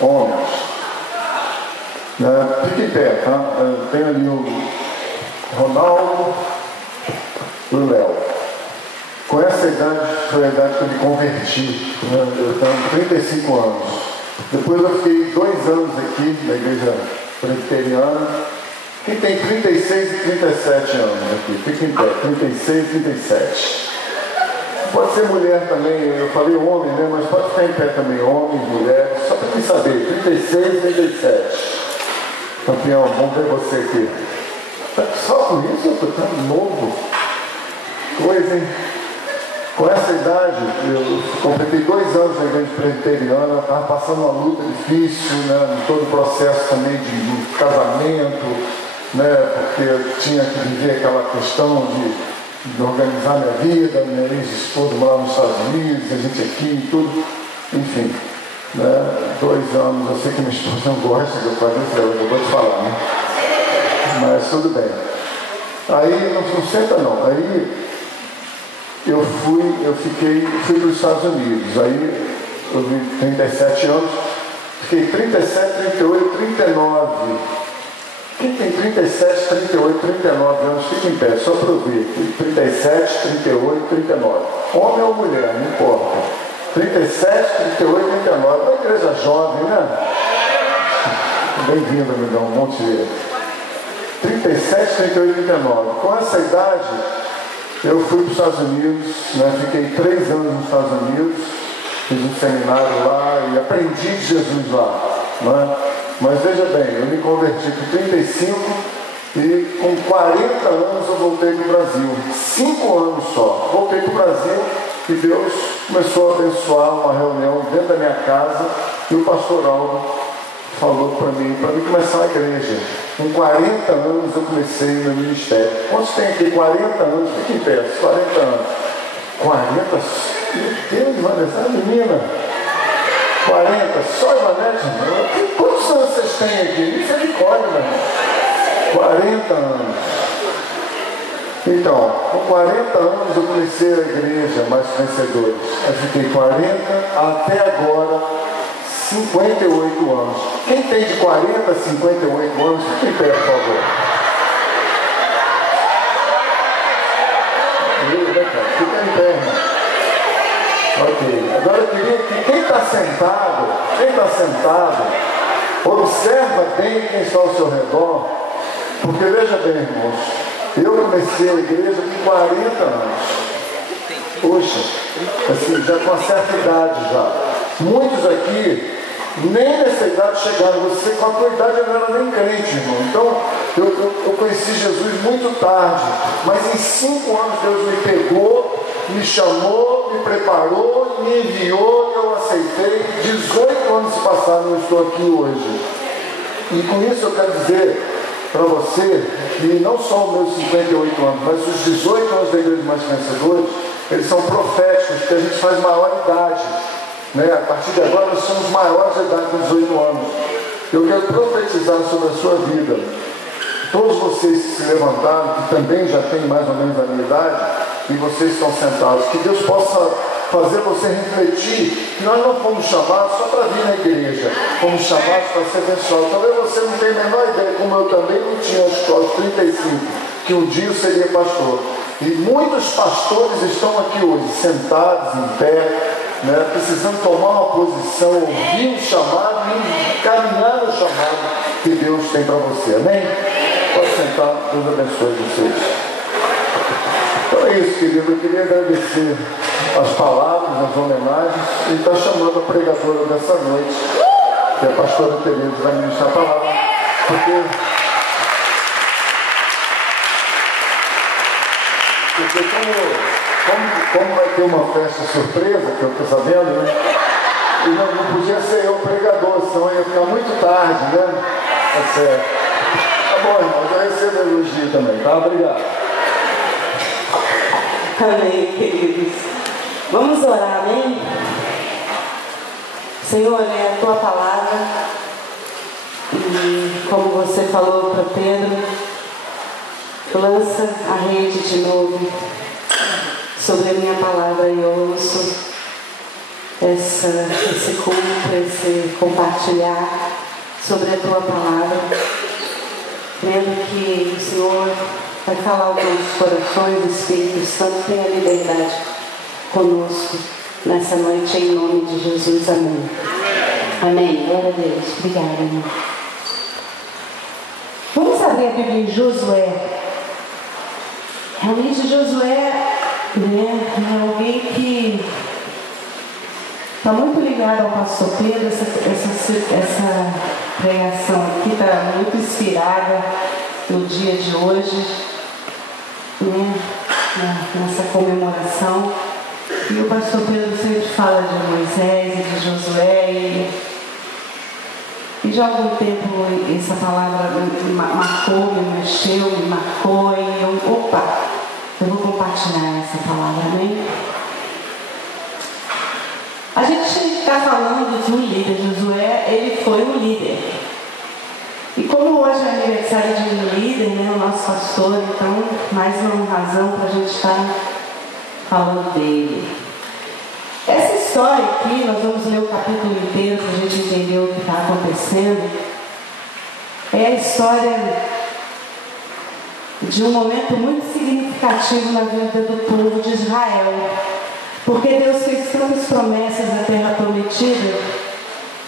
homens. Fique em pé, tá? Tem ali o Ronaldo e o Léo. Com essa idade, foi a idade que eu me converti. Eu tenho 35 anos. Depois eu fiquei 2 anos aqui na igreja presbiteriana. Quem tem 36 e 37 anos aqui? Fique em pé, 36 e 37. Pode ser mulher também, eu falei homem, né? Mas pode ficar em pé também, homens, mulheres, só para quem saber, 36 e 37. Campeão, vamos ver você aqui. Só com isso eu estou tão novo. Coisa, hein? Com essa idade, eu completei 2 anos na igreja presbiteriana, estava passando uma luta difícil, né? Em todo o processo também de casamento, né? Porque eu tinha que viver aquela questão de organizar minha vida, minha ex-esposa morava nos Estados Unidos, a gente aqui e tudo, enfim. 2 anos, eu sei que minha esposa não gosta que eu faça isso, eu vou te falar, né? Mas tudo bem. Aí, não senta não, aí eu fui para os Estados Unidos, aí eu vi 37 anos, fiquei 37, 38, 39. Quem tem 37, 38, 39 anos, fica em pé, só para eu ver aqui. 37, 38, 39. Homem ou mulher, não importa. 37, 38, 39. Uma igreja jovem, né? Bem-vindo, amigão, bom dia. 37, 38, 39. Com essa idade, eu fui para os Estados Unidos, né? Fiquei 3 anos nos Estados Unidos, fiz um seminário lá e aprendi de Jesus lá, né? Mas veja bem, eu me converti com 35 e com 40 anos eu voltei para o Brasil. 5 anos só. Voltei para o Brasil e Deus começou a abençoar uma reunião dentro da minha casa e o pastor Aldo falou para mim começar a igreja. Com 40 anos eu comecei meu ministério. Quantos tem aqui 40 anos? Fique em pé, 40 anos. 40? Meu Deus, Vanessa, essa menina. 40, só Ivanete? Quantos anos vocês têm aqui? Misericórdia, meu irmão. 40 anos. Então, com 40 anos eu comecei a igreja Mais Vencedores. Eu fiquei 40 até agora, 58 anos. Quem tem de 40 a 58 anos, fique em pé, por favor. Fica em pé, irmão. Ok. Agora eu queria que quem está sentado, observa bem quem está ao seu redor, porque veja bem, irmãos, eu comecei a igreja com 40 anos. Poxa, assim, já com uma certa idade já. Muitos aqui nem nessa idade chegaram. Você com a tua idade não era nem crente, irmão. Então, eu conheci Jesus muito tarde, mas em 5 anos Deus me pegou, me chamou, me preparou, me enviou e eu aceitei. 18 anos se passaram e eu estou aqui hoje. E com isso eu quero dizer para você que não só os meus 58 anos, mas os 18 anos da Igreja Mais Vencedores, eles são proféticos, porque a gente faz maior idade, né? A partir de agora nós somos maiores de idade com 18 anos. Eu quero profetizar sobre a sua vida. Todos vocês que se levantaram, que também já têm mais ou menos a minha idade, e vocês estão sentados, que Deus possa fazer você refletir que nós não fomos chamados só para vir na igreja, fomos chamados para ser abençoados. Talvez você não tenha a menor ideia, como eu também não tinha aos 35, que um dia eu seria pastor. E muitos pastores estão aqui hoje, sentados, em pé, né, precisando tomar uma posição, ouvir o chamado e caminhar no chamado que Deus tem para você. Amém? Pode sentar, Deus abençoe vocês. Então é isso, querido. Eu queria agradecer as palavras, as homenagens, e está chamando a pregadora dessa noite, que é a pastora Tereza, vai ministrar a palavra, porque como vai ter uma festa surpresa, que eu estou sabendo, né? E não podia ser eu o pregador, senão ia ficar muito tarde, né? Tá certo. Tá bom, irmão, já recebo elogio também, tá? Obrigado. Amém, queridos. Vamos orar, amém? Senhor, é a tua palavra, e como você falou para Pedro, lança a rede de novo sobre a minha palavra e eu ouço. esse culto, esse compartilhar sobre a tua palavra, crendo que o Senhor vai falar aos nossos corações. O Espírito Santo tem a liberdade conosco nessa noite, em nome de Jesus. Amém. Amém. Glória a Deus. Obrigada, irmão. Vamos abrir a Bíblia em Josué. Realmente Josué, é alguém que está muito ligado ao pastor Pedro. Essa pregação aqui está muito inspirada no dia de hoje, nessa comemoração. E o pastor Pedro sempre fala de Moisés e de Josué, e já há algum tempo essa palavra marcou, me mexeu, me marcou, e eu vou compartilhar essa palavra, amém? A gente está falando de um líder. Josué, ele foi um líder. E como hoje é aniversário de um líder, o nosso pastor, então, mais uma razão para a gente estar falando dele. Essa história aqui, nós vamos ler o capítulo inteiro para a gente entender o que está acontecendo. É a história de um momento muito significativo na vida do povo de Israel. Porque Deus fez tantas promessas na terra prometida,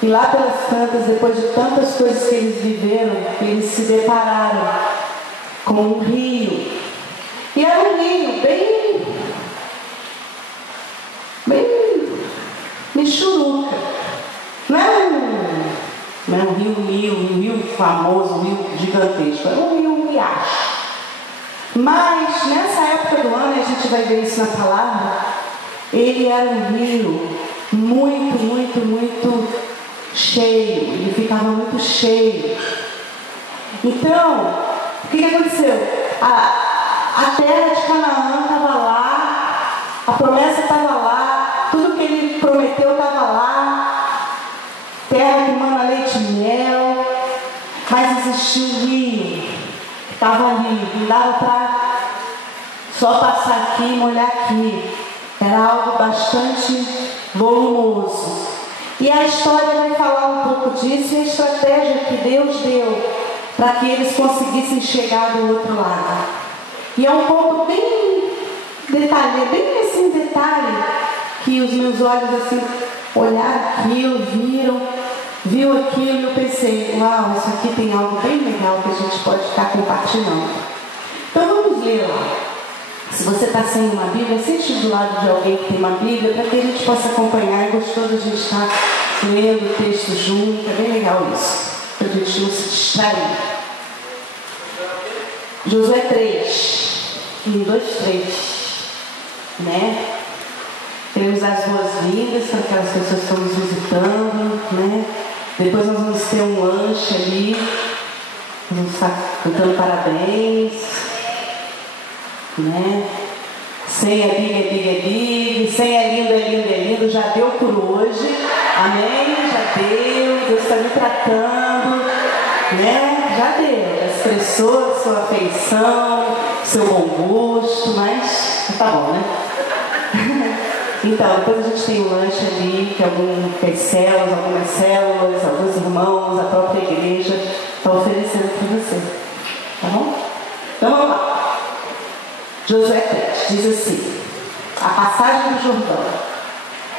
e lá pelas tantas, depois de tantas coisas que eles viveram, eles se depararam com um rio. E era um rio bem michuruca. Não é um rio famoso, um rio gigantesco. Era um riacho. Mas nessa época do ano, a gente vai ver isso na palavra, ele era um rio muito cheio. Ele ficava muito cheio. Então, o que aconteceu? A terra de Canaã estava lá, a promessa estava lá, tudo que ele prometeu estava lá, terra que mana leite e mel, mas existia um rio que estava ali, não dava para só passar aqui e molhar aqui. Era algo bastante volumoso. E a história vai falar um pouco disso, e a estratégia que Deus deu para que eles conseguissem chegar do outro lado. E é um ponto bem detalhe, bem assim detalhe, que os meus olhos assim olharam aquilo, viu aquilo, e eu pensei, uau, isso aqui tem algo bem legal que a gente pode estar compartilhando. Então vamos ler lá. Se você está sem uma Bíblia, sente do lado de alguém que tem uma Bíblia, para que a gente possa acompanhar. É gostoso a gente estar lendo o texto junto, é bem legal isso, para a gente não se distrair. Josué 3, 1, 2, 3, Queremos dar as boas-vindas para aquelas pessoas que estão nos visitando, Depois nós vamos ter um lanche ali, vamos estar cantando parabéns, Sem é big, sem é lindo, já deu por hoje, amém? Já deu, Deus está me tratando, já deu, já expressou a sua afeição, seu bom gosto, mas tá bom, Então, depois a gente tem um lanche ali, que algumas células, alguns irmãos, a própria igreja está oferecendo para você, tá bom? Então vamos lá. Josué 3 diz assim: a passagem do Jordão.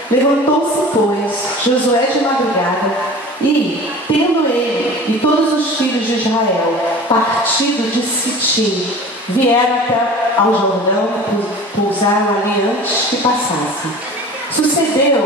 Levantou-se, pois, Josué de madrugada, e, tendo ele e todos os filhos de Israel partido de Sitim, vieram até ao Jordão e pousaram ali antes que passassem. Sucedeu,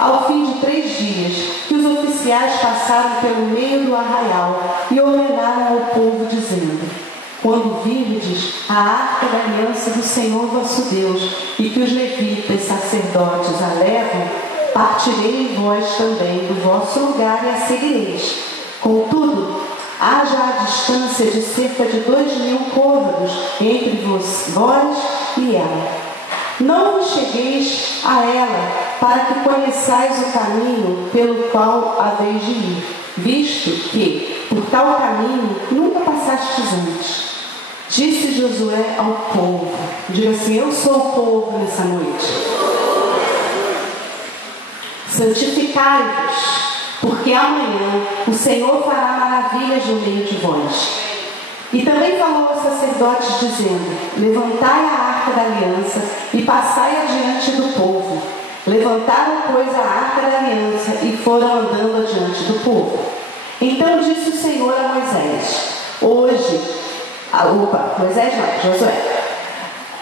ao fim de 3 dias, que os oficiais passaram pelo meio do arraial e ordenaram ao povo, dizendo: quando virdes a arca da aliança do Senhor vosso Deus, e que os levitas, sacerdotes, a levam, partirei em vós também do vosso lugar e a seguireis. Contudo, haja a distância de cerca de 2.000 côvados entre vós e ela. Não vos chegueis a ela, para que conheçais o caminho pelo qual haveis de ir, visto que, por tal caminho, nunca passastes antes. Disse Josué ao povo, diga assim: eu sou o povo nessa noite. Santificai-vos, porque amanhã o Senhor fará maravilhas no meio de vós. E também falou aos sacerdotes, dizendo: levantai a arca da aliança e passai adiante do povo. Levantaram, pois, a arca da aliança e foram andando adiante do povo. Então disse o Senhor a Moisés: Josué,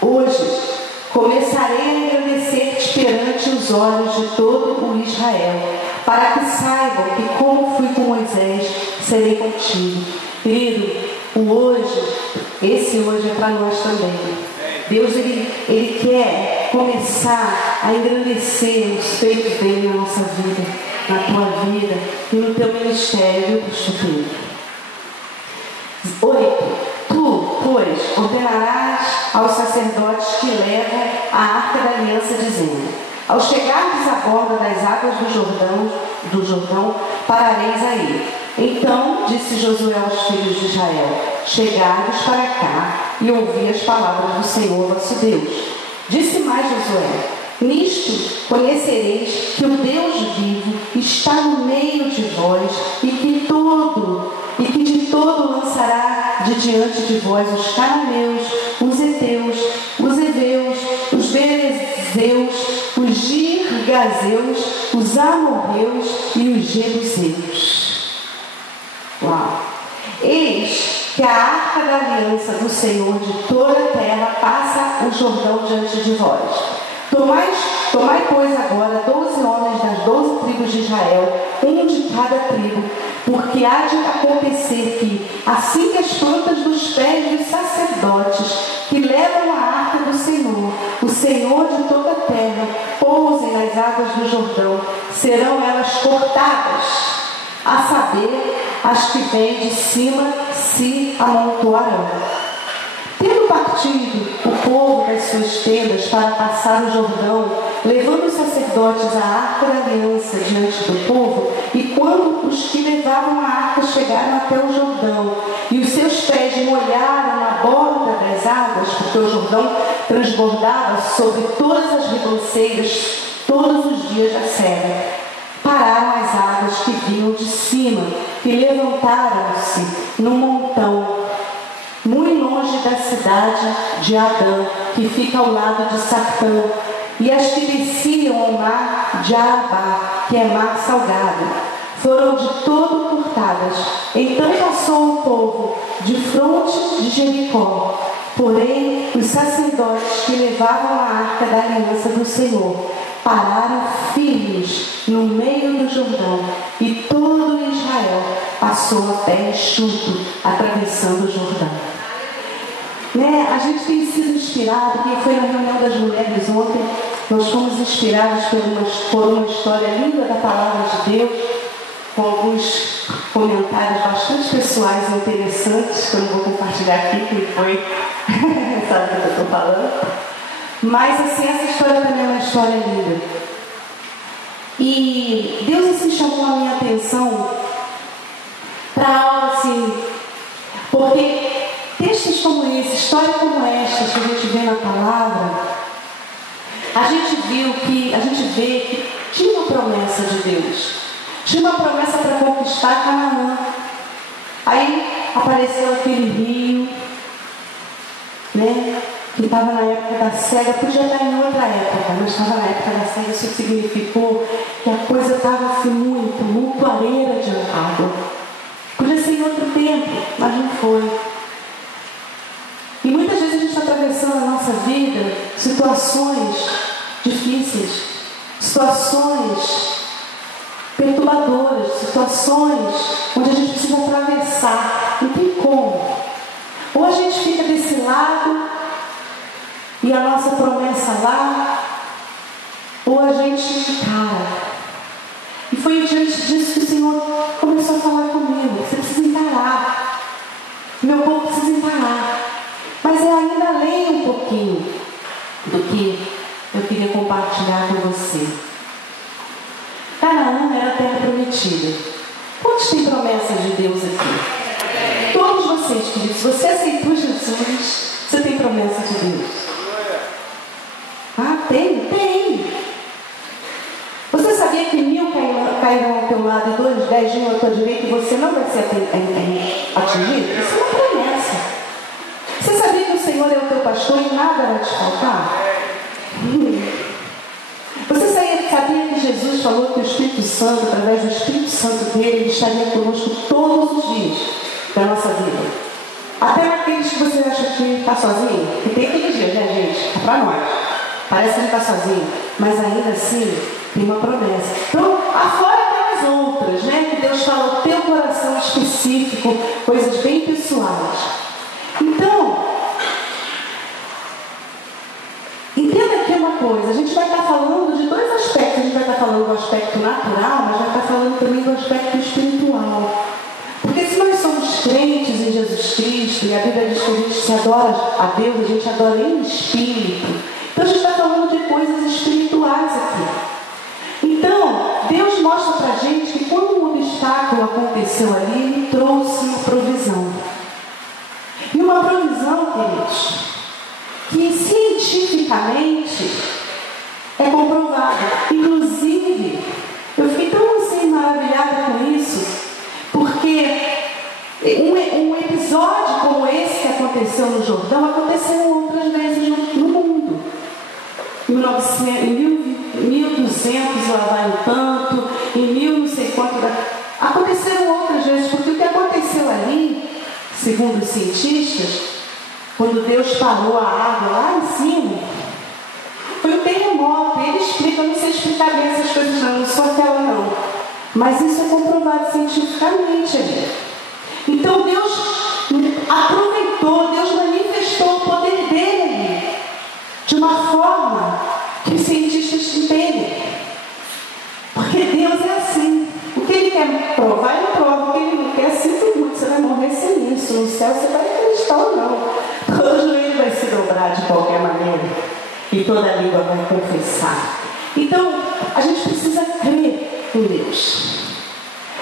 hoje começarei a engrandecer-te perante os olhos de todo o Israel, para que saibam que, como fui com Moisés, serei contigo. Querido, esse hoje é para nós também. Deus, Ele quer começar a engrandecer os feitos dele na nossa vida, na tua vida e no teu ministério, viu, pastor Pedro? 8. Tu, pois, ordenarás aos sacerdotes que levam a arca da aliança, dizendo: ao chegardes à borda das águas do Jordão, parareis aí. Então disse Josué aos filhos de Israel: chegai-vos para cá e ouvi as palavras do Senhor vosso Deus. Disse mais Josué: nisto conhecereis que o Deus vivo está no meio de vós e que de todo lançará de diante de vós os cananeus, os heteus, os heveus, os berezeus, os girgazeus, os amorreus e os jebuseus. Uau! Eis que a arca da aliança do Senhor de toda a terra passa o Jordão diante de vós. Tomai, pois, agora 12 homens das 12 tribos de Israel, um de cada tribo, porque há de acontecer que, assim que as plantas dos pés dos sacerdotes que levam a arca do Senhor, o Senhor de toda a terra, pousem nas águas do Jordão, serão elas cortadas, a saber, as que vêm de cima se amontoarão. Tendo partido o povo das suas tendas para passar o Jordão, levando os sacerdotes a arca da aliança diante do povo, e quando os que levavam a arca chegaram até o Jordão, e os seus pés molharam na borda das águas, porque o Jordão transbordava sobre todas as ribanceiras todos os dias da série, pararam as águas que vinham de cima, e levantaram-se num montão, muito longe da cidade de Adã, que fica ao lado de Satã, e as que desciam ao mar de Arabá, que é mar salgado, foram de todo cortadas. Então passou o povo de fronte de Jericó. Porém, os sacerdotes que levavam a arca da aliança do Senhor pararam firmes no meio do Jordão, e todo Israel passou a pé enxuto, atravessando o Jordão. A gente tem sido inspirado, quem foi na reunião das mulheres ontem, nós fomos inspirados por uma história linda da palavra de Deus, com alguns comentários bastante pessoais e interessantes, que eu não vou compartilhar aqui, que foi, sabe do que eu estou falando. Mas assim, essa história também é uma história linda. E Deus assim chamou a minha atenção para algo assim, porque textos como esse, histórias como estas que a gente vê na palavra, a gente vê que tinha uma promessa de Deus. Tinha uma promessa para conquistar Canaã. Aí apareceu aquele rio, que estava na época da cega, podia estar em outra época, mas estava na época da cega. Isso significou que a coisa estava assim muito areira de água. Podia ser em outro tempo, mas não foi. E muitas vezes a gente está atravessando a nossa vida situações difíceis, situações perturbadoras, situações onde a gente precisa atravessar. Não tem como. Ou a gente fica desse lado e a nossa promessa lá, ou a gente encara. E foi diante disso que o Senhor começou a falar comigo. Você precisa encarar. Meu povo precisa encarar. Mas é ainda além um pouquinho do que eu queria compartilhar com você. Canaã era a terra prometida. Quantos têm promessas de Deus aqui? Todos vocês, queridos, se você aceitou Jesus, você tem promessa de Deus. Ah, tem? Tem. Você sabia que pezinho à tua direita e você não vai ser atingido? Isso é uma promessa. Você sabia que o Senhor é o teu pastor e nada vai te faltar? Você sabia que Jesus falou que o Espírito Santo, através do Espírito Santo dele, ele estaria conosco todos os dias da nossa vida? Até naqueles que você acha que está sozinho, que tem aqueles dias, né, gente? É para nós. Parece que ele está sozinho, mas ainda assim tem uma promessa. Então, afora aquelas outras, né? Que Deus fala ao teu coração específico, coisas bem pessoais. Então, entenda aqui uma coisa, a gente vai estar falando de dois aspectos. A gente vai estar falando do aspecto natural, mas vai estar falando também do aspecto espiritual. Porque se nós somos crentes em Jesus Cristo, e a Bíblia diz que a gente se adora a Deus, a gente adora em espírito, então a gente está falando de coisas espirituais aqui. Então, Deus mostra para a gente que quando um obstáculo aconteceu ali, Ele trouxe uma provisão. E uma provisão, queridos, que cientificamente é comprovada. Inclusive, eu fiquei tão assim maravilhada com isso, porque um episódio como esse que aconteceu no Jordão aconteceu outras vezes no mundo. Em 1200 lá vai um tanto, em 1000 não sei quanto. Aconteceram outras vezes, porque o que aconteceu ali, segundo os cientistas, quando Deus parou a água lá em cima, foi um terremoto. Ele explica, eu não sei explicar bem essas coisas não sou aquela não, mas isso é comprovado cientificamente ali. Então Deus aproveitou, Deus manifestou o poder dele ali, de uma forma que os cientistas entendem, porque Deus é assim. O que Ele quer provar, Ele prova. O que Ele não quer, sinto muito, você vai morrer sem isso. No céu você vai acreditar ou não. Todo joelho vai se dobrar de qualquer maneira. E toda língua vai confessar. Então, a gente precisa crer em Deus.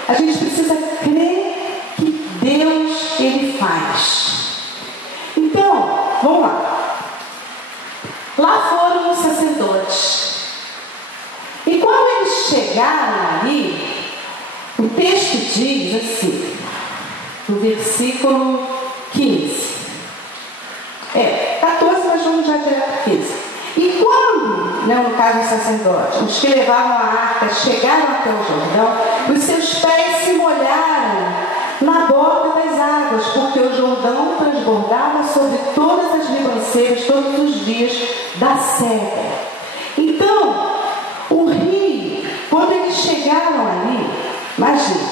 A gente precisa crer que Deus, Ele faz. Então, vamos lá. Lá foram os sacerdotes. E quando eles chegaram ali, o texto diz assim, no versículo 15. 14, mas vamos já direto para 15. E quando, no caso os sacerdotes, os que levavam a arca chegaram até o Jordão, os seus pés se molharam na borda das águas, porque o Jordão transbordava sobre todas as ribanceiras todos os dias da cega. Então, o rio, quando eles chegaram ali, imagina,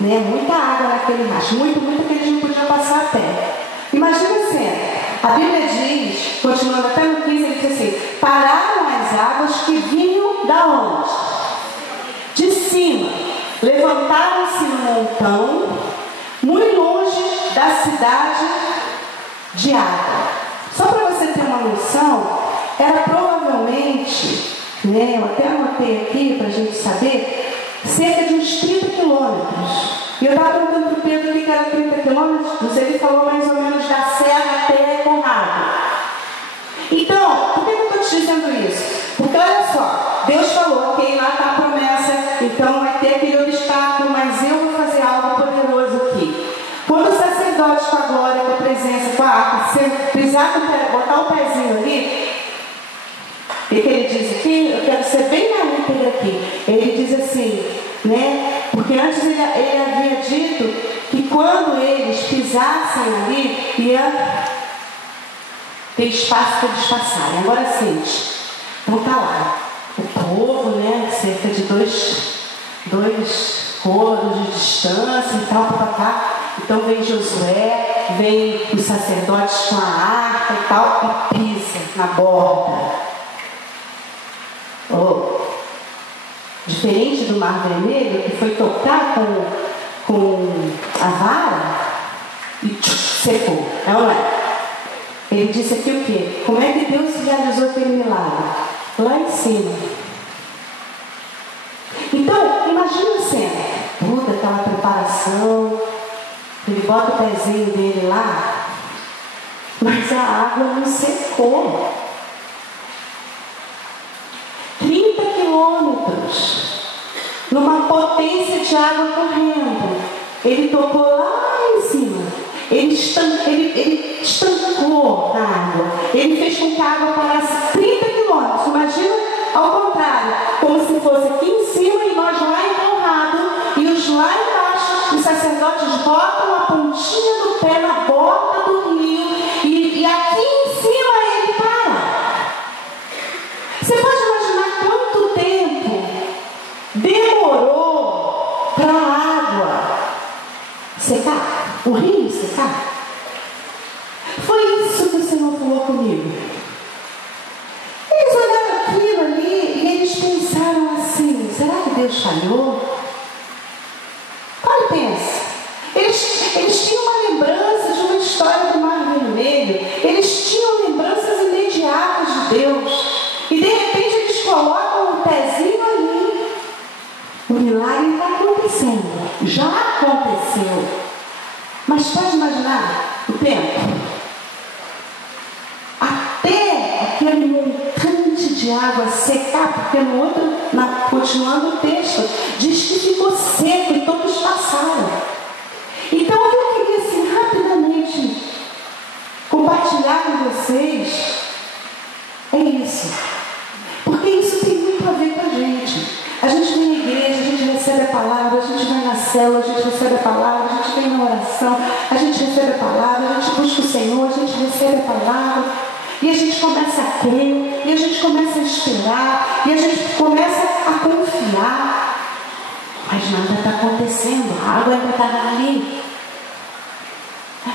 né, muita água naquele racho, muito que eles não podiam passar a pé. Imagina a cena. A Bíblia diz, continuando até no 15, ele diz assim: pararam as águas que vinham da onde? De cima. Levantaram-se no montão, muito longe da cidade de água. Só para você ter uma noção, era provavelmente, né, eu até anotei aqui para a gente saber, cerca de uns 30 quilômetros. E eu estava perguntando para o Pedro o que era 30 quilômetros, ele falou mais ou menos da serra até Conrado. Então, por que eu estou te dizendo isso? Porque olha só, Deus falou, ok, lá está a promessa, então vai ter aquele obstáculo, mas eu vou fazer algo poderoso aqui. Quando o sacerdote com a glória, com a presença, com a arca, se pisar com o pé, botar o pezinho ali, o que ele diz aqui? Eu quero ser bem na íntegra aqui. Ele diz assim, né? Porque antes ele havia dito que quando eles pisassem ali, ia ter espaço para eles passarem. Agora sente, então tá lá, o povo, né? Cerca de dois côvados de distância e tal, Então vem Josué, vem os sacerdotes com a arca e tal, e pisa na borda. Diferente do Mar Vermelho, que foi tocar com a vara e secou, não é? Ele disse aqui o quê? Como é que Deus realizou aquele milagre? Lá em cima. Então, imagina a cena, toda aquela preparação, ele bota o pezinho dele lá, mas a água não secou. 30 quilômetros numa potência de água correndo. Ele tocou lá em cima. Ele estancou a água. Ele fez com que a água parasse 30 quilômetros. Imagina ao contrário, como se fosse aqui em cima e nós lá empurrado, e os lá embaixo, os sacerdotes botam a pontinha do pé na borda do rio, e aqui em cima ele para. Você pode imaginar quanto tempo demorou para a água secar, o rio secar? Foi isso que o Senhor falou comigo. Eles olharam aquilo ali e eles pensaram assim: será que Deus falhou? Olha, pensa. Eles tinham uma lembrança de uma história do Mar Vermelho. Eles tinham lembranças imediatas de Deus. E de repente eles colocam o pezinho ali. O milagre está acontecendo. Já aconteceu. Mas pode imaginar o tempo? Até aquele montante de água secar, porque no outro, continuando o texto, diz que ficou seco e todos passaram. Então o que eu queria assim rapidamente compartilhar com vocês é isso. Porque isso tem muito a ver com a gente. A gente vem na igreja, a gente recebe a palavra, a gente vai na célula, a gente recebe a palavra, a gente vem na oração, a gente recebe a palavra, a gente busca o Senhor, a gente recebe a palavra, e a gente começa a crer, e a gente começa a esperar, e a gente começa a confiar. Mas nada está acontecendo, a água ainda está ali.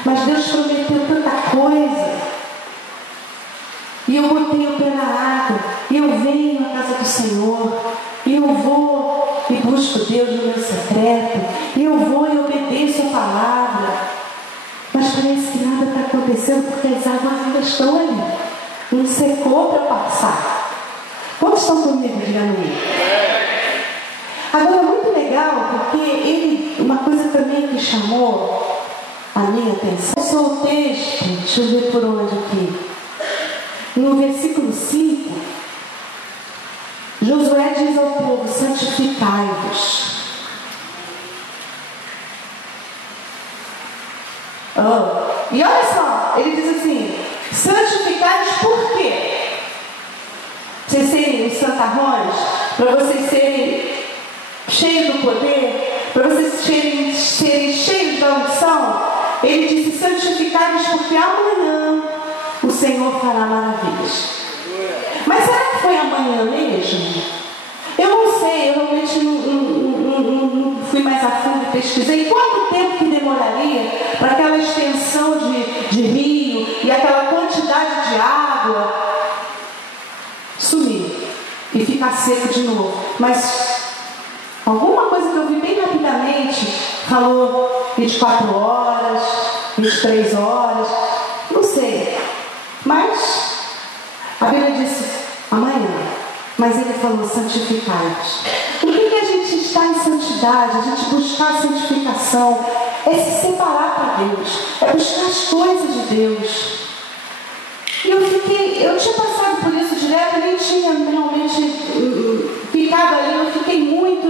Mas Deus prometeu tanta coisa. E eu botei o pé na água, e eu venho à casa do Senhor, e eu vou e busco Deus no meu secreto, e eu vou e obedeço a palavra. Mas parece que nada está acontecendo, porque as águas ainda estão ali. Não secou para passar. Quantos estão comigo? Diga amém. Agora é muito legal, porque uma coisa também que chamou a minha atenção. Eu sou o texto, deixa eu ver por onde aqui. No versículo 5, Josué diz ao povo: santificai-vos. E olha só, ele diz assim: santificai-vos por quê? Vocês serem os santarrões, para vocês serem cheios do poder, para vocês serem cheios da unção. Ele disse: santificai-vos porque amanhã o Senhor fará maravilhas. Mas será que foi amanhã mesmo? Eu não sei, eu realmente não fui mais a fundo e pesquisei quanto tempo que demoraria para aquela extensão de rio e aquela quantidade de água sumir e ficar seco de novo. Mas alguma coisa que eu vi bem rapidamente falou 24 horas, 23 horas, não sei. Mas a Bíblia disse amanhã. Mas ele falou: santificai-vos. O que a gente está em santidade? A gente buscar a santificação é se separar para Deus, é buscar as coisas de Deus. E eu tinha passado por isso direto, nem tinha realmente ficado ali. Eu fiquei muito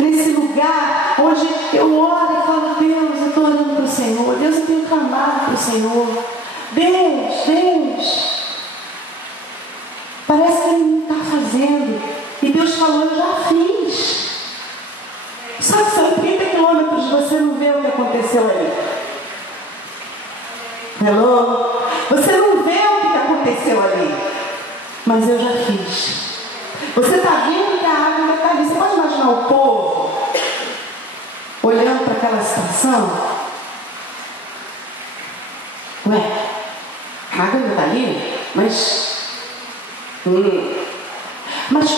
nesse lugar onde eu oro e falo: Deus, eu estou orando para o Senhor, Deus, eu tenho clamado para o Senhor, Deus. Parece que Ele não está fazendo. E Deus falou: eu já fiz. Só que são 30 quilômetros, você não vê o que aconteceu ali. Hello? Você não vê o que aconteceu ali. Mas eu já fiz. Você está vendo que a água ainda está ali. Você pode imaginar o povo olhando para aquela situação? Ué, a água ainda está ali? Mas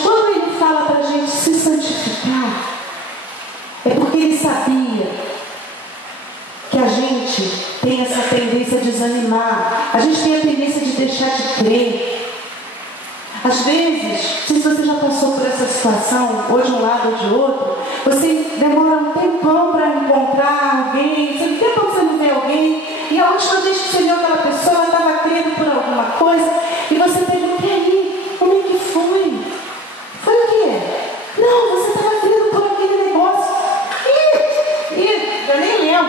quando ele fala para a gente se santificar, é porque ele sabia que a gente tem essa tendência a desanimar, a gente tem a tendência de deixar de crer. Às vezes, não sei se você já passou por essa situação, ou de um lado ou de outro, você demora um tempão para encontrar alguém, um tempão que você não vê alguém, e a última vez que você viu aquela pessoa, ela estava crendo por alguma coisa, e você pergunta: e aí, como é que foi? Foi o quê? Não, você estava crendo por aquilo.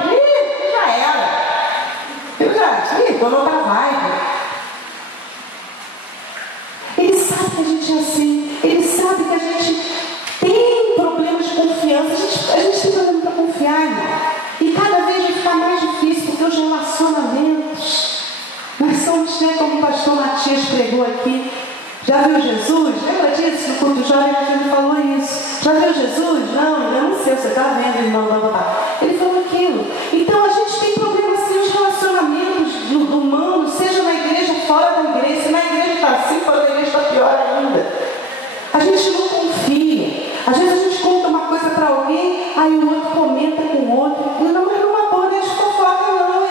tempo, já era. Eu já estou noutra vibe. Ele sabe que a gente é assim. Ele sabe que a gente tem problemas de confiança. A gente tem problema para confiar, irmão. E cada vez vai ficar mais difícil, porque os relacionamentos, nós somos, né, como o pastor Matias pregou aqui. Já viu Jesus? Lembra disso? No culto jovem a gente falou isso. Já viu Jesus? Não, eu não sei, você está vendo, irmão. Ele falou aquilo. Então a gente tem problemas assim, os relacionamentos humanos, seja na igreja, fora da igreja. Se na igreja está assim, fora da igreja está pior ainda. A gente não confia. Às vezes a gente conta uma coisa para alguém, aí o outro comenta com o outro. Não é numa boa, deixa eu fofoca, não.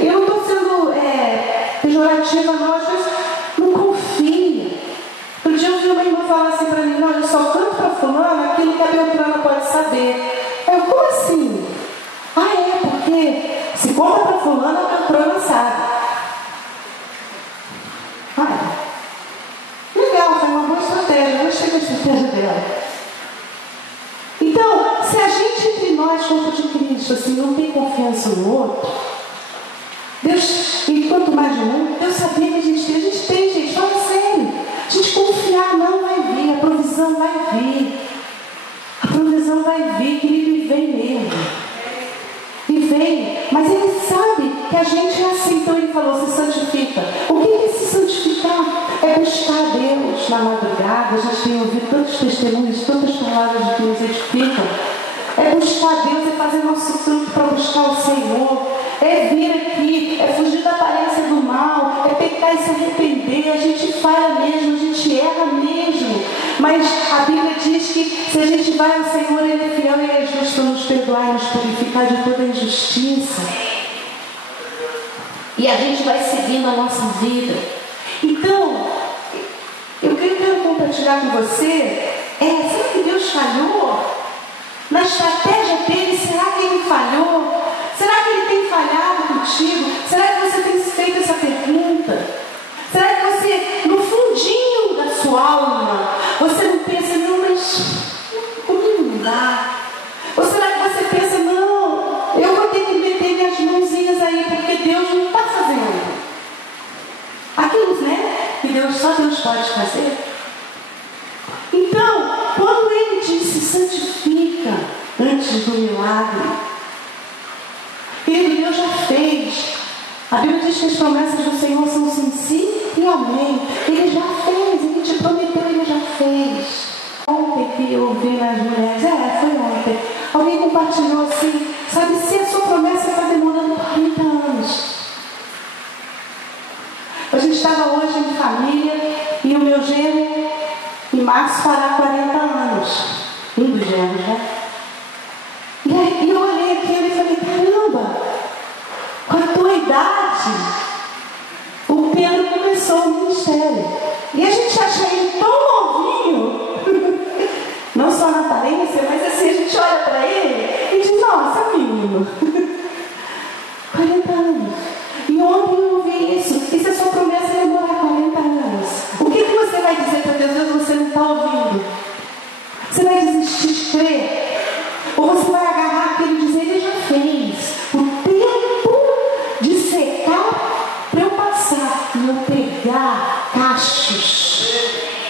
Eu não estou sendo pejorativa, não. Às vezes não confia. Um dia eu vi uma irmã falar assim para mim: não, eu só canto para fulano aquilo que a Beltrana pode saber. Eu, como assim? Ah, é, porque se conta para fulano, a Beltrana sabe. Legal, foi uma boa estratégia. Eu gostei da estratégia dela. Então, se a gente entre nós, corpo de Cristo, assim, não tem confiança no outro, Deus, e quanto mais de um, Deus sabia que a gente tem, gente, fala sério. A gente confiar não vai vir, a provisão vai vir. A provisão vai vir, querido, e vem mesmo. E vem, mas Ele sabe que a gente é assim, então Ele falou: se santifica. O que é se santificar? É buscar Deus na madrugada. A gente tem ouvido tantos testemunhos, tantas palavras que nos edificam. É buscar Deus, é fazer nosso fruto para buscar o Senhor. É vir aqui, é fugir da aparência do mal, é pecar e se arrepender. A gente falha mesmo, a gente erra mesmo. Mas a Bíblia diz que se a gente vai ao Senhor, Ele é fiel e é justo para nos perdoar e nos purificar de toda injustiça. E a gente vai seguindo a nossa vida. Então, eu quero compartilhar com você, será que Deus falhou? Na estratégia dele, será que Ele falhou? Será que Ele tem falhado contigo? Será que você tem feito essa pergunta? Será que você, no fundinho da sua alma, você não pensa: não, mas comigo não dá? Ou será que você pensa: não, eu vou ter que meter minhas mãozinhas aí, porque Deus não está fazendo aquilo, né? Que só Deus pode fazer. Então, quando Ele disse: santifica antes do milagre, Deus já fez. A Bíblia diz que as promessas do Senhor são sim e amém. Ele já fez, Ele te prometeu, Ele já fez. Ontem que eu ouvi nas mulheres, foi ontem, alguém compartilhou assim: sabe, se a sua promessa está demorando 40 anos. A gente estava hoje em família e o meu genro, em março, fará 40 anos. Um dos genros, né? E aí eu olhei aquilo e falei: caramba, com a tua idade, o Pedro começou o ministério. E a gente acha ele tão novinho, não só na aparência, mas assim, a gente olha para ele e diz: nossa, menino, 40 anos. E ontem eu ouvi isso. E se a sua promessa é demorar 40 anos, o que você vai dizer para Deus? Deus, você não está ouvindo. Você vai desistir de crer? Ou você vai agarrar aquilo e dizer: Ele já fez. O tempo de secar para eu passar e eu pegar cachos,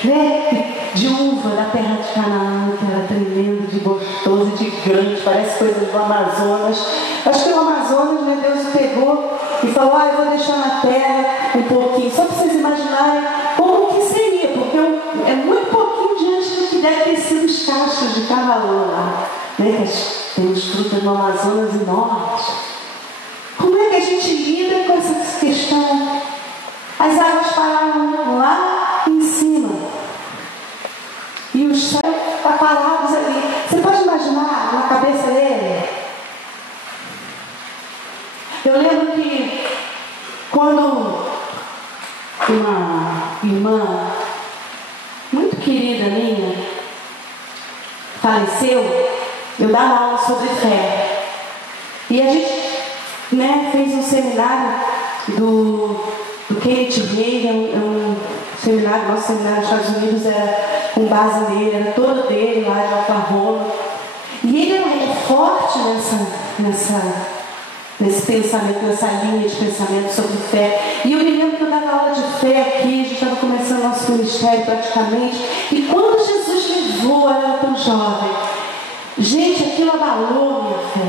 né, de uva da terra de Canaã, que era tremendo, de gostoso, de grande, parece coisa do Amazonas. Acho que o Amazonas, né, Deus pegou e falou: eu vou deixar na terra um pouquinho, só para vocês imaginarem como que seria, porque é muito pouquinho diante do que deve ter sido os cachos de cavalão lá, né? Tem uns frutas no Amazonas enormes. Como é que a gente lida com essa questão? As águas pararam lá em cima e os céus apagados ali. Você pode imaginar na cabeça dele? Eu lembro que quando uma irmã muito querida minha faleceu, eu dava aula sobre fé. E a gente, né, fez um seminário do Kenneth Hagin, um seminário, nosso seminário nos Estados Unidos era com base nele, era todo dele lá de Oklahoma. E ele é forte nesse pensamento, nessa linha de pensamento sobre fé. E eu me lembro que eu dava aula de fé aqui, a gente estava começando o nosso ministério praticamente, e quando Jesus levou, eu era tão jovem, gente, aquilo abalou minha fé.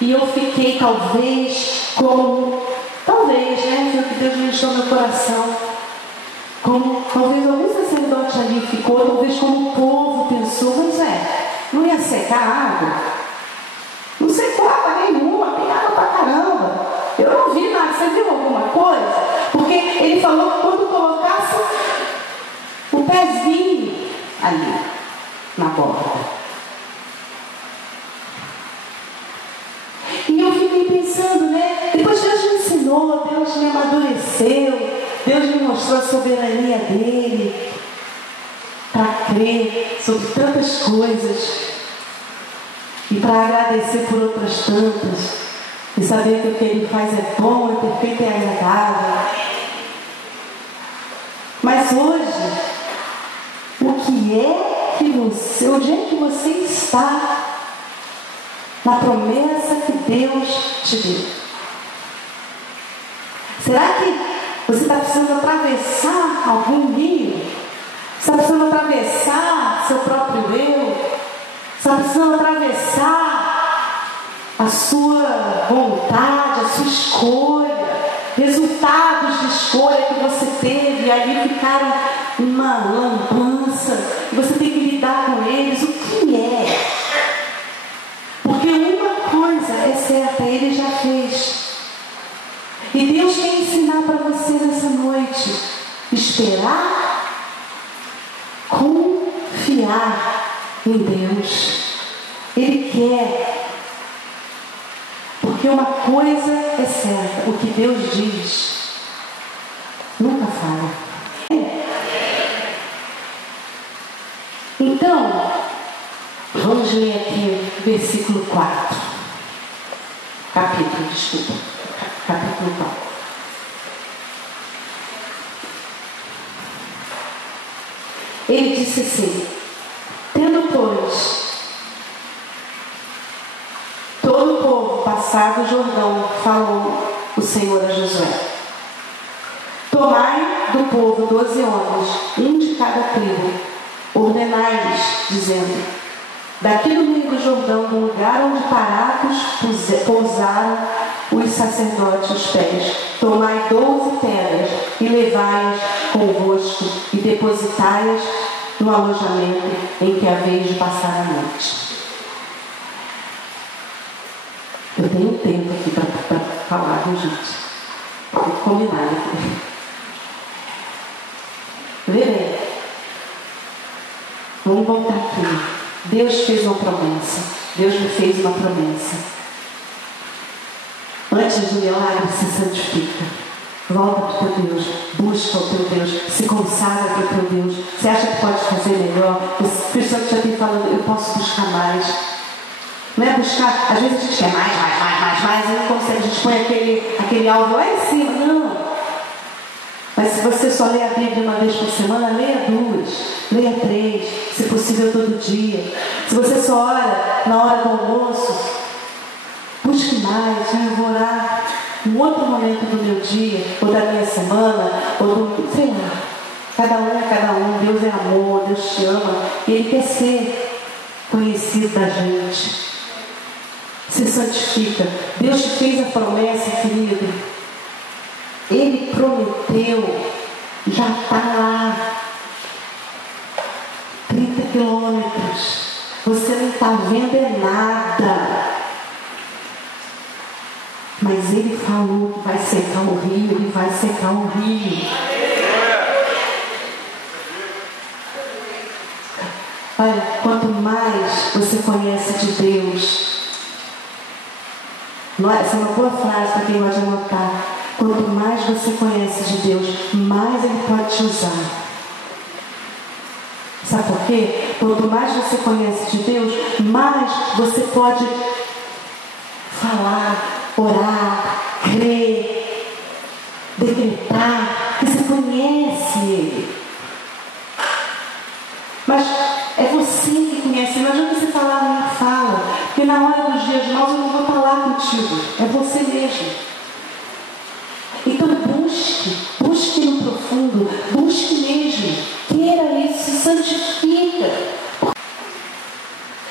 E eu fiquei talvez, né, foi o que Deus ministrou no meu coração, como talvez algum sacerdote ali ficou, talvez como o povo pensou, mas não ia secar a água? Não secou água nenhuma, tem água pra caramba. Eu não vi nada, você viu alguma coisa? Porque ele falou que quando colocasse o pezinho ali na borda. E eu fiquei pensando, né? Depois Deus me ensinou, Deus me amadureceu, Deus me mostrou a soberania dele para crer sobre tantas coisas e para agradecer por outras tantas e saber que o que ele faz é bom, é perfeito e é agradável. Mas hoje, onde é que você está na promessa que Deus te deu? Será que você está precisando atravessar algum rio? Você está precisando atravessar seu próprio eu? Você está precisando atravessar a sua vontade, a sua escolha, resultados de escolha que você teve e ali ficaram uma lambança e você tem que lidar com eles? O que é? Porque uma coisa é certa, Ele já fez. E Deus quer ensinar para você nessa noite: esperar, confiar em Deus. Ele quer. Porque uma coisa é certa: o que Deus diz nunca falha. Então, vamos ler aqui o versículo 4. Capítulo 4. Ele disse assim: tendo, pois, todo o povo passado o Jordão, falou o Senhor a Josué: tomai do povo 12 homens, um de cada tribo, ordenai-lhes, dizendo: daqui no meio do Jordão, do lugar onde parados pousaram os sacerdotes os pés, tomai 12 pedras e levai-as convosco e depositai-as no alojamento em que haveis de passar a noite. Eu tenho tempo aqui para falar, viu, gente? Vou combinar aqui. Verei. Vamos voltar aqui. Deus fez uma promessa. Deus me fez uma promessa. Antes do milagre, se santifica. Volta para o teu Deus. Busca o teu Deus. Se consagra para o teu Deus. Você acha que pode fazer melhor? O Espírito Santo já tem falando: eu posso buscar mais. Não é buscar. Às vezes a gente quer mais. E não consegue. A gente põe aquele alvo lá em cima. Não. Mas se você só lê a Bíblia uma vez por semana, leia 2, leia 3, se possível todo dia. Se você só ora na hora do almoço, busque mais. Eu vou orar em outro momento do meu dia, ou da minha semana, ou do, sei lá. Cada um é cada um. Deus é amor, Deus te ama e Ele quer ser conhecido da gente. Se santifica. Deus te fez a promessa, querido. Ele prometeu, já está lá, 30 quilômetros, você não está vendo é nada, mas Ele falou que vai secar o rio, Ele vai secar o rio. Olha, quanto mais você conhece de Deus, essa é uma boa frase para quem gosta de anotar. Quanto mais você conhece de Deus, mais Ele pode te usar. Sabe por quê? Quanto mais você conhece de Deus, mais você pode falar, orar, crer, decretar, que você conhece Ele. Mas é você que conhece. Não adianta você falar a minha fala, porque na hora dos dias maus eu não vou estar lá contigo, é você mesmo. Então busque no profundo, busque mesmo, queira isso, se santifica.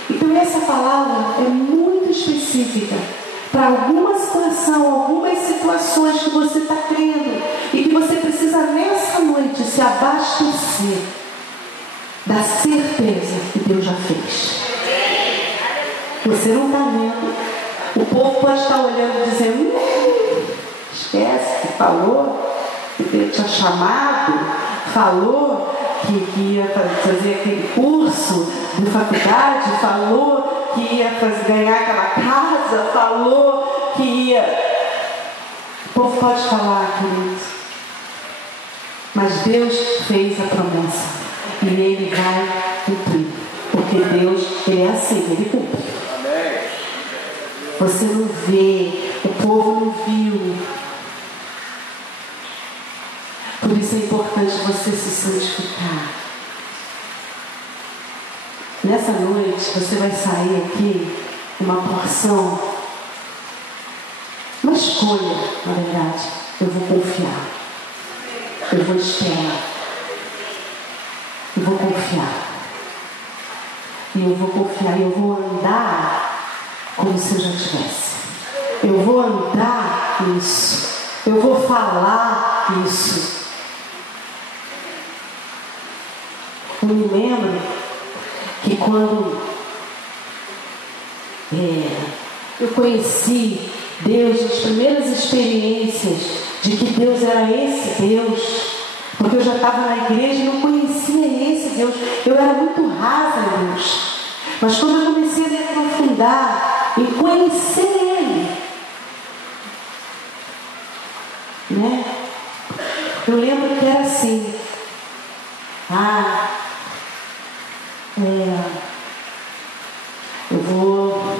Então essa palavra é muito específica para alguma situação, algumas situações que você está crendo e que você precisa nessa noite se abastecer da certeza que Deus já fez. Você não está vendo. O povo pode estar olhando e dizendo, esquece que falou, que Deus tinha chamado, falou que ia fazer aquele curso de faculdade, falou que ia ganhar aquela casa, falou que ia... O povo pode falar, querido, mas Deus fez a promessa e Ele vai cumprir, porque Deus, Ele é assim, Ele cumpre. Você não vê, o povo não viu. Por isso é importante você se santificar. Nessa noite você vai sair aqui uma porção, uma escolha, na verdade. Eu vou confiar, eu vou esperar, eu vou confiar. E eu vou confiar, eu vou andar como se eu já tivesse. Eu vou andar isso. Eu vou falar isso. Eu me lembro que quando eu conheci Deus, as primeiras experiências de que Deus era esse Deus, porque eu já estava na igreja e não conhecia esse Deus. Eu era muito rasa em Deus. Mas quando eu comecei a me aprofundar em conhecer Ele, né? Eu lembro que era assim. Eu vou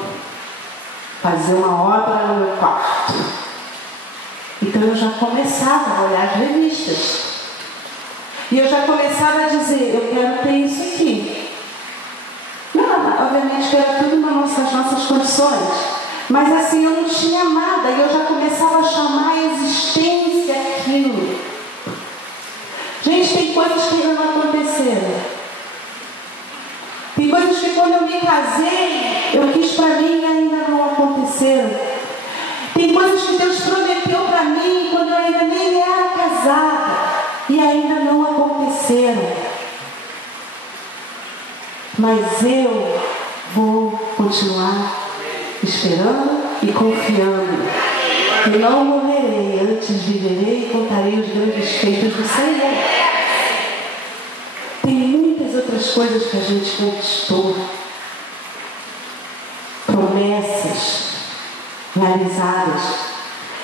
fazer uma obra no meu quarto. Então eu já começava a olhar as revistas. E eu já começava a dizer, eu quero ter isso aqui. Não, obviamente que era tudo nas nossas condições. Mas assim, eu não tinha nada. E eu já começava a chamar a existência aquilo. Gente, tem coisas que ainda não aconteceram. Tem coisas que quando eu me casei, eu quis para mim e ainda não aconteceram. Tem coisas que Deus prometeu para mim quando eu ainda nem era casada e ainda não aconteceram. Mas eu vou continuar esperando e confiando. E não morrerei, antes viverei e contarei os grandes feitos do Senhor. Tem muitas outras coisas que a gente conquistou. Promessas realizadas.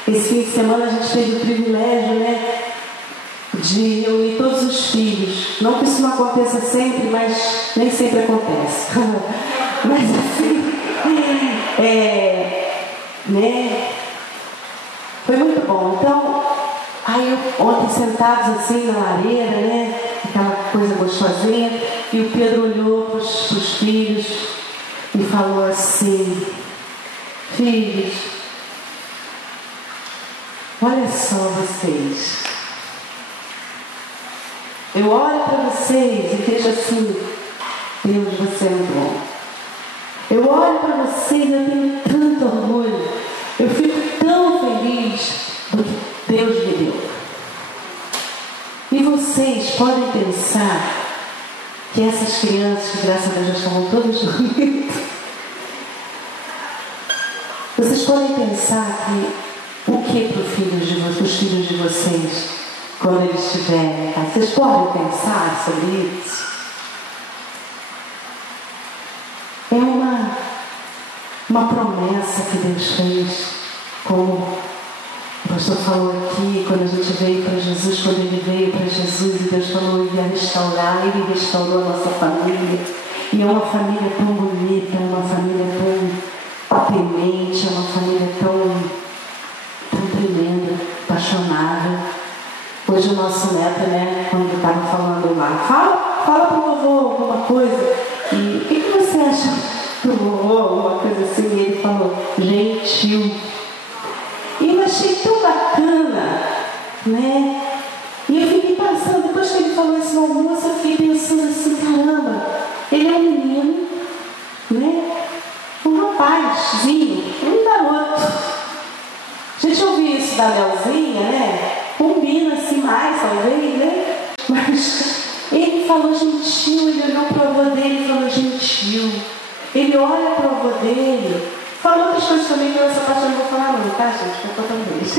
Esse fim de semana a gente teve o privilégio, de reunir todos os filhos. Não que isso não aconteça sempre, mas nem sempre acontece. Mas assim, foi muito bom. Então, aí ontem sentados assim na lareira, aquela coisa gostosinha, e o Pedro olhou para os filhos e falou assim: filhos, olha só vocês. Eu olho para vocês e vejo assim: Deus, você é muito bom. Eu olho para vocês e eu tenho tanto orgulho. Eu fico tão feliz do que Deus me deu. E vocês podem pensar que essas crianças, que graças a Deus já estavam todas dormindo, vocês podem pensar que o que para os filhos de vocês, quando eles estiverem, vocês podem pensar sobre isso? É uma promessa que Deus fez, como o pastor falou aqui, quando a gente veio para Jesus, quando ele veio para Jesus e Deus falou que ia restaurar, ele restaurou a nossa família. E é uma família tão bonita, é uma família tão temente, é uma família tão tremenda, apaixonada. Hoje o nosso neto, quando estava falando lá, fala para o vovô alguma coisa. E o que você acha do vovô? Alguma coisa assim. E ele falou: gentil. achei tão bacana, né? E eu fiquei pensando, depois que ele falou isso no almoço, eu fiquei pensando assim, caramba, ele é um menino, né? Um rapazinho, um garoto. A gente ouviu isso da Melzinha, né? Combina assim mais, talvez, né? Mas ele falou gentil, ele olhou para o avô dele e falou gentil. Ele olha para o avô dele. Falou outras coisas também, que essa parte eu não vou falar não, tá, gente? Vou contar um vez.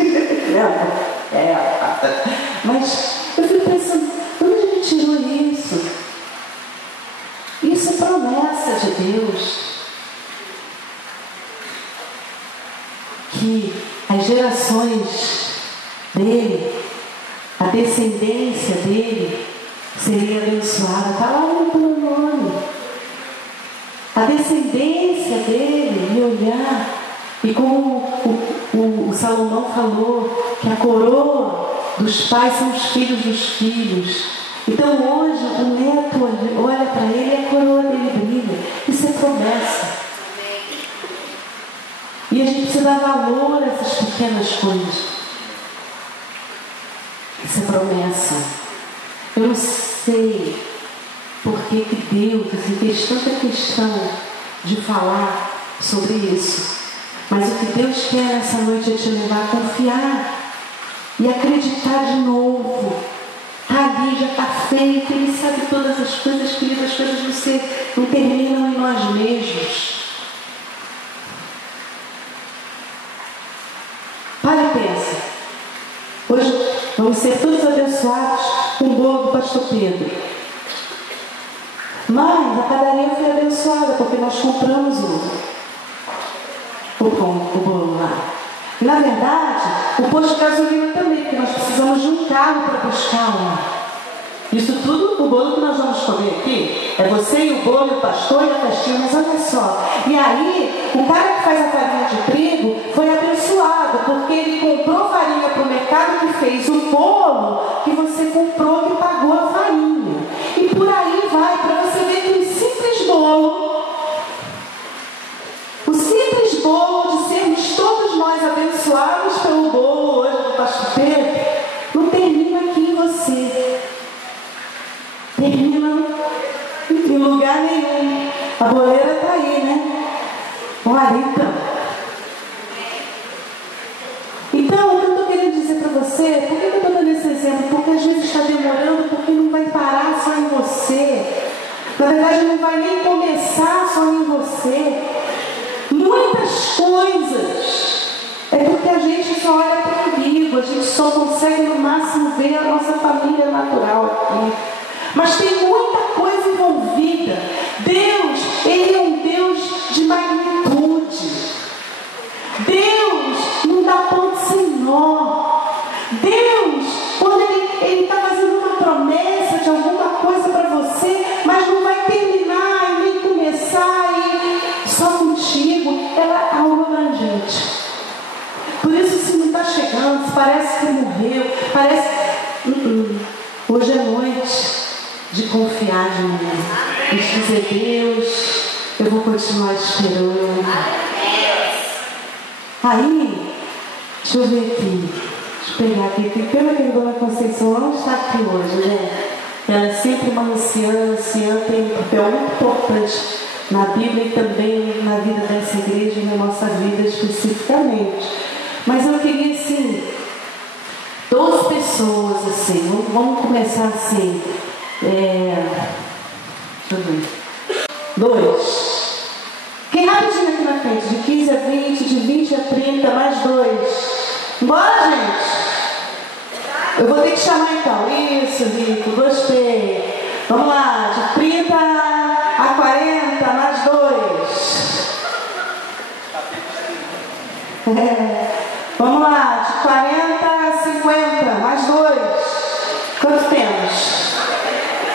Mas eu fico pensando, onde a gente tirou isso? Isso é promessa de Deus. Que as gerações dele, a descendência dele, seria abençoada. Está lá no teu nome. A descendência dele, me olhar, e como o Salomão falou, que a coroa dos pais são os filhos dos filhos. Então hoje o neto olha para ele e a coroa dele brilha. Isso é promessa. E a gente precisa dar valor a essas pequenas coisas. Isso é promessa. Eu não sei por que Deus fez tanta questão de falar sobre isso. Mas o que Deus quer nessa noite é te levar a confiar e acreditar de novo. Está ali, já está feito. Ele sabe todas as coisas, querido. As coisas não terminam em nós mesmos. Para e pensa. Hoje vamos ser todos abençoados com o bolo do pastor Pedro. Mas a padaria foi abençoada porque nós compramos o bolo lá. E, na verdade, o posto de gasolina também, porque nós precisamos de um carro para buscar lá. Isso tudo, o bolo que nós vamos comer aqui, é você e o bolo, e o pastor e a festinha, mas olha só. E aí, o cara que faz a farinha de trigo foi abençoado, porque ele comprou farinha para o mercado que fez o bolo que você comprou, que pagou a farinha. E por aí vai, para você ver que o simples bolo de sermos todos nós abençoados pelo bolo hoje do pastor Pedro, não termina aqui em você. Termina em lugar nenhum. A boleira está aí, né? Olha, então, o que eu estou querendo dizer para você, por que eu estou dando esse exemplo? Porque às vezes está demorando, porque não vai parar só em você. Na verdade, não vai nem começar só em você. Muitas coisas é porque a gente só olha para o umbigo, a gente só consegue no máximo ver a nossa família natural aqui. Mas tem muita coisa envolvida. Deus, Ele é um Deus de magnitude. Deus não dá ponto sem nó. Deus, quando Ele está fazendo uma promessa de alguma coisa para você, mas não vai terminar e nem começar e só contigo, ela é algo abrangente. Por isso, se não está chegando, se parece que morreu, parece. Hoje é noite de confiar de mim, de dizer, Deus, eu vou continuar esperando. Aí, deixa eu ver aqui, deixa eu pegar aqui, porque pena que a Dona Conceição não está aqui hoje, né? Ela é sempre uma anciã tem um papel muito importante na Bíblia e também na vida dessa igreja e na nossa vida especificamente. Mas eu queria, assim, 12 pessoas, assim, vamos começar assim. Deixa eu ver. 2. Quem rapidinho aqui na frente, de 15 a 20, de 20 a 30, mais 2. Bora, gente! Eu vou ter que chamar então. Isso, Rico, gostei. Vamos lá, de 30 a 40, mais 2. Vamos lá, de 40 a 50, mais 2. Quanto temos?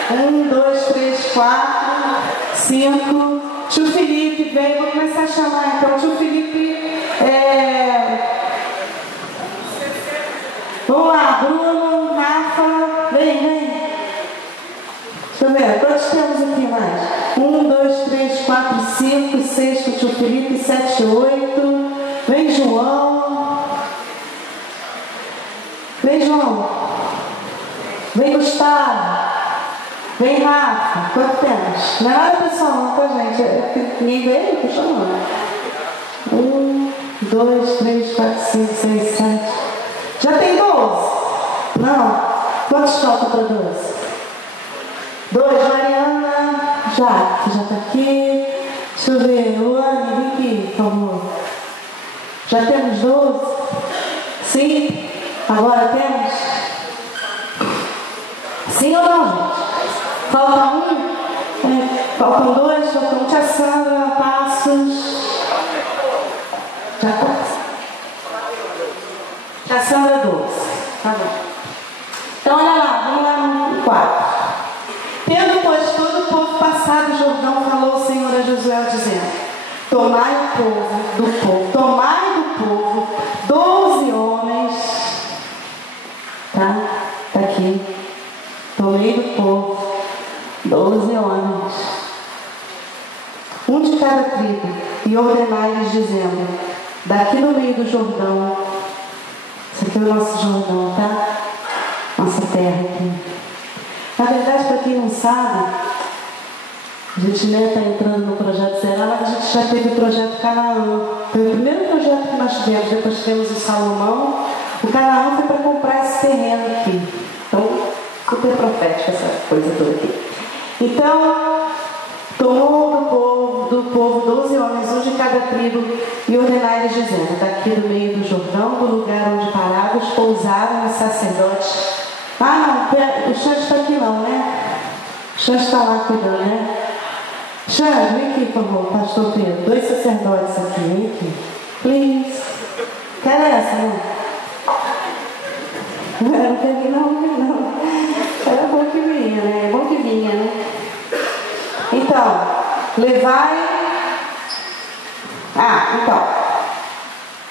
1, 2, 3, 4, 5. Tio Felipe vem, vou começar a chamar então. Tio Felipe, vamos lá, Bruno, Rafa, vem. Deixa eu ver, quantos temos aqui mais? 1, 2, 3, 4, 5, 6 com o tio Felipe, 7, 8. Vem, João. Gustavo. Vem, Rafa. Quanto temos? Não é nada pessoal não, tá, gente? Ninguém veio? Tô chamando. 1, 2, 3, 4, 5, 6, 7. Já tem 12? Não. Quantos faltam para 12? 2, Mariana. Já. Você já está aqui. Deixa eu ver. Luane, vem aqui, por favor. Já temos 12? Sim? Agora temos? Sim ou não, gente? Falta um? Faltam 2, faltam Tia Sandra, Passos. Já está? Tia Sandra 12. Tá bom. Então, olha lá, vamos lá no 4. Tendo, pois, todo o povo passado o Jordão, falou o Senhor a Josué, dizendo: tomai do povo 12 homens. Tá? Tá aqui. Tomei do povo 12 homens, um de cada tribo, e ordenai-lhes, dizendo: daqui no meio do Jordão, isso aqui é o nosso Jordão, tá? Nossa terra aqui. Na verdade, para quem não sabe, a gente nem está entrando no projeto Será, mas a gente já teve o projeto Canaã. Foi o primeiro projeto que nós tivemos. Depois tivemos o Salomão. O Canaã foi para comprar esse terreno aqui. Então, super profética essa coisa toda aqui. Então, tomou do povo 12 homens, um de cada tribo, e ordenai-lhes, dizendo: daqui do meio do Jordão, do lugar onde parados, pousaram os sacerdotes. Ah, não, o Xande está aqui não, né? O Xande está lá cuidando, né? Xande, vem aqui, por favor, pastor Pedro. 2 sacerdotes aqui, vem aqui. Please. Quer essa, não? Não quer vir, não. Era bom que vinha, né? É bom que vinha, né? Então, levai.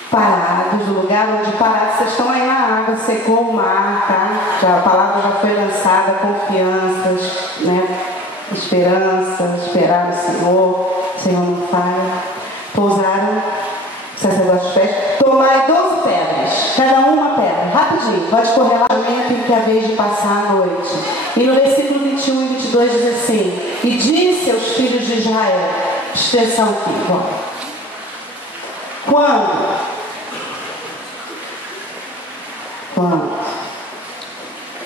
Parados, do lugar onde parados, vocês estão aí na água, secou o mar, tá? A palavra já foi lançada, confianças, né? Esperança, esperar no Senhor, o Senhor não falha. Pousaram, sacerdotes pés, tomai 12 pedras, cada uma pedra, rapidinho, pode correr lá em que é a vez de passar a noite. E no versículo 21 e 22 diz assim: e disse aos filhos de Israel, expressão aqui,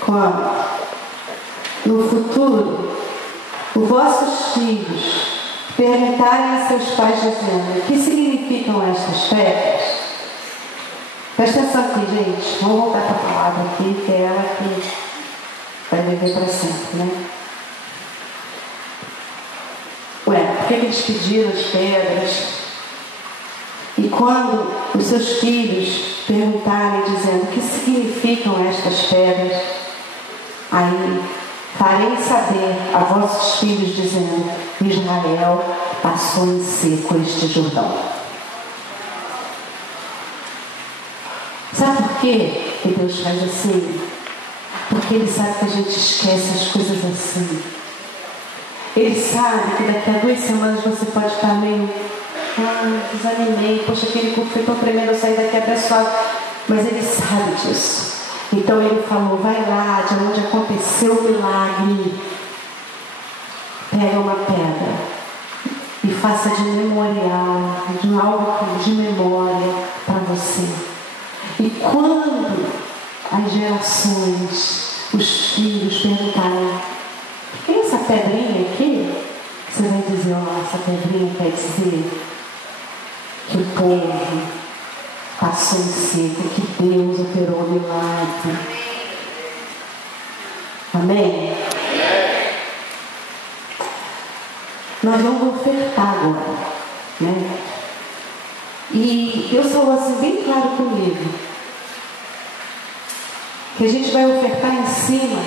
quando no futuro os vossos filhos perguntarem a seus pais, dizendo: o que significam estas pedras? Presta atenção aqui, gente. Vamos voltar para a palavra aqui, que é ela que vai viver para sempre, né? Por que eles pediram as pedras? E quando os seus filhos perguntarem, dizendo: o que significam estas pedras? Aí farei saber a vossos filhos, dizendo: Israel passou em seco este Jordão. Sabe por quê que Deus faz assim? Porque Ele sabe que a gente esquece as coisas assim. Ele sabe que daqui a 2 semanas você pode estar meio: desanimei, poxa, aquele culto foi tão tremendo, eu saí daqui abençoado. Mas Ele sabe disso. Então Ele falou: vai lá, de onde aconteceu o milagre, pega uma pedra e faça de memorial, de algo de memória para você. E quando as gerações, os filhos perguntarem: o que é essa pedrinha aqui? Você vai dizer: essa pedrinha quer dizer que o povo passou em seco, que Deus operou o milagre. Amém? Nós vamos ofertar agora, né? E Deus falou assim bem claro comigo, que a gente vai ofertar em cima